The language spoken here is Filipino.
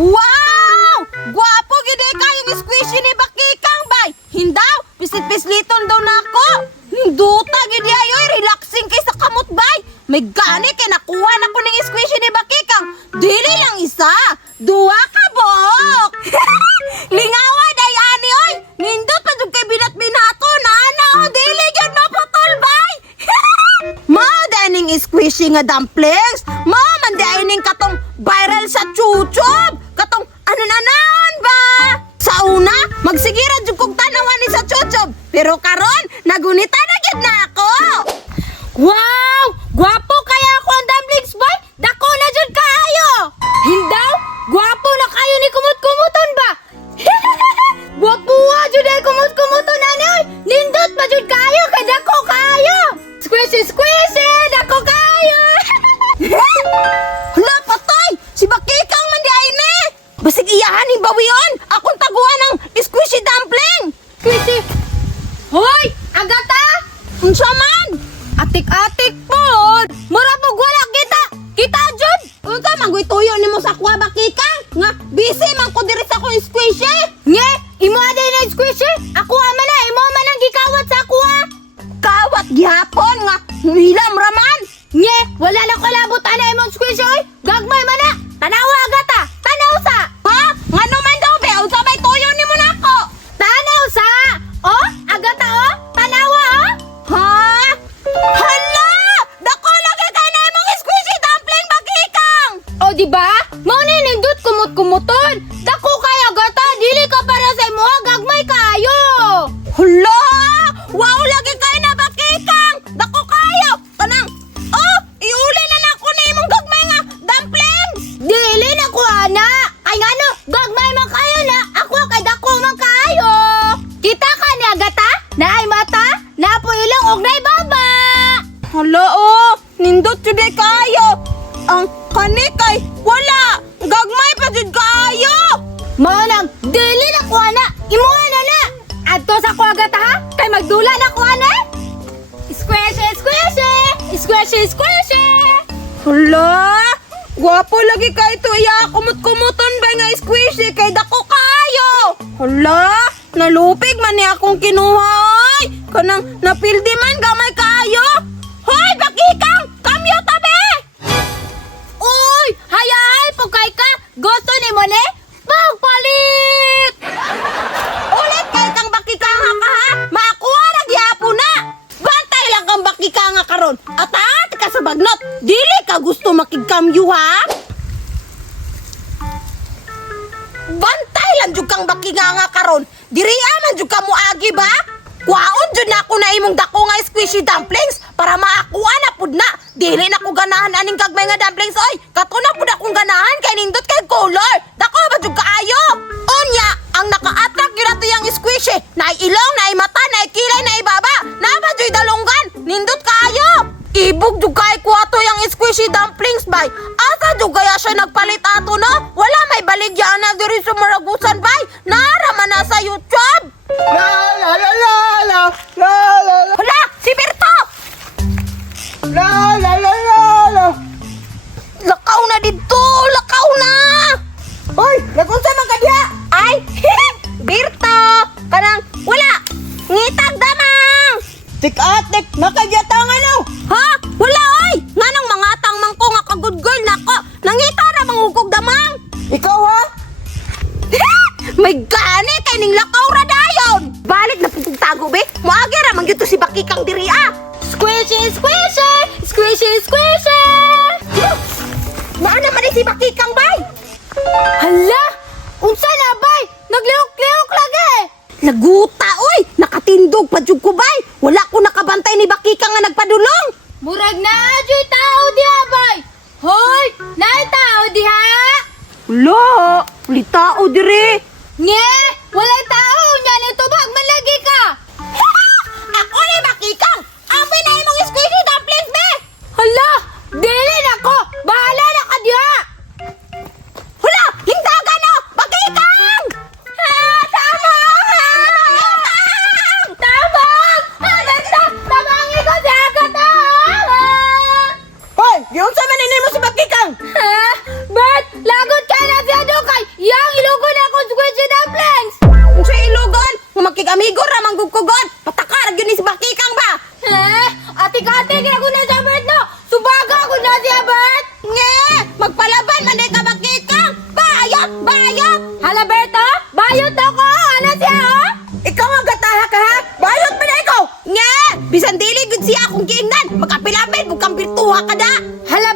Wow! Gwapo gid kayong squishy ni Bakikang bay. Hindaw, pisit-pisliton daw nako. Hinduta gid ayoy, relaxing kay sa kamot bay. May gani kay nakuha na ko ning squishy ni Bakikang. Dili lang isa, duwa ka buok. Lingawa day ani oy. Nindot pa jud kay binat-binaton ana o dili gyud maputol bay. Mao dining squishy nga dumplings. Mao man dining katong viral sa YouTube. Katong anon-anon ba? Sa una, magsigira jud kog tanawan ni sa YouTube. Pero karon, nagunita na gyud na ako. Wow! Gwapo kaya ako ang dumplings boy. Dako na jud kaayo. Hindaw, gwapo na kayo ni kumot-kumuton ba? Gwapo jud ay kumot-kumuton ani oy. Nindot pa jud kaayo kay dako kaayo. Squishy, squishy, dako kaayo. Hala, patay! Si Bakikang man di ay ni! Basig iyahan ni bawion! Akong taguan ng squishy dumpling! Squishy! Hoy! Agata! Unsa man? Atik-atik po! Mura pag wala kita! Kita, Jud! Unsa man gui tuyo ni mo sa kuha, Bakikang? Nga, busy man ko diri sa akong squishy! Nye! Imo aday na squishy! Ako man na! Imo man ang gikawat sa kuha! Kawat gihapon nga! Hilam raman! Nye! Wala na kalabot ana imong squishy oy! Gagmay man na! Tanawa agata! Tanaw sa! Ha? Ngano man daw be? Unsa may tuyo nimo nako? Tanaw sa! Oh? Agata oh? Tanawa oh? Ha? Hala! Dako lagi kay na imong squishy dumpling, Bakikang! O di ba? Mao ni nindot kumot-kumuton! Dako kay agata! Dili ka para sa imo gagmay kaayo! Hala! Wow lagi kay na, Bakikang! Dako kayo! Kanang iuli na nako na imong gagmay nga dumplings! Dili na ko ana! Ay ngano, gagmay man kayo na! Ako kay dako man kayo! Kita ka ni agata? Naay mata? Napo ilang og nay baba! Hala nindot jud kayo! Ang kani kay wala! Gagmay pa jud kayo! Mao lang, dili na ko ana! Imuha na na! Adto sa ko agata ha? Kay magdula na ko ana! Squishy, squishy! Squishy, squishy! Hala! Gwapo lagi ka ito iya. Kumot-kumuton ba nga squishy kay dako kayo? Hala! Nalupig man ni akong kinuha oy! Kanang napildi man gamay kayo! Hoy! Bakikang! Kamyo tabi! Uy! Hayay! Pukay ka! Gusto ni mo ni? Pagpalit! Ulit kay kang Bakikang ka ha? Makuha na gihapo na! Bantay lang kang Bakikang karon. Atat ka sa bagnot. Dili ka gusto makigkamyo ha? Bantay lang jud kang Bakikang karon. Diri man jud ka moagi ba? Kuhaon jud na ako na imong dako nga squishy dumplings para maakuha na pud na. Dili na ko ganahan aning gagmay nga dumplings oy. Katuna pud akong ganahan kay nindot kay color. Dako ba jud kaayo? Unya, ang naka-attract gyud ato yang squishy. Naay ilong, naay mata, naay kilay, naay baba. Naba jud dalunggan. Nindot kaayo. Ibog jud kay ko ato yang squishy dumplings bay. Asa jud kaya siya nagpalit ato no? Wala may baligya na diri sa Maragusan bay. Nara man na sa YouTube. La la la la la la la la Hala, si Berto! la la la la la. Lakaw na dito! Lakaw na! Hoy, nagunsa man ka diha? Ay! Berto! Kanang wala! Ngitag damang! Tik-atik, makagyatang ano? Ha? Wala oy! Nganong mga tangmang ko nga ka-good girl nako! Nangita na mangugog damang! Ikaw ha? May gani kay ning lakaw ra dayon! Balik na pugtago be! Moagi ra man gyud to si Bakikang diri ah! Squishy, squishy! Squishy, squishy! Maana man si Bakikang bay! Hala! Unsa na bay? Naglihok-lihok lagi! Naguta oy! Nakatindog pa jud ko bay! Wala ko nakabantay ni Bakikang nga nagpadulong! Murag na adyoy tao diha bay! Hoy! Naay tao diha! Wala! Wali tao dire! Nye! Walay tao! Nya nito bag man lagi ka! Ako ni Bakikang! Amoy na imong squishy dumplings be! Hala! Dili na ko! Bahala na ka diha! Hala! Lingdagan no! Bakikang! Tama! Bakikang! Tama! Tamangi ko si Agata! Hoy, giunsa man ini mo si Bakikang? Bert! Lagot ka na siya do kay Bisan dili gud siya akong giingnan. Mag-apil-apil kung kang birtuha ka da. Hala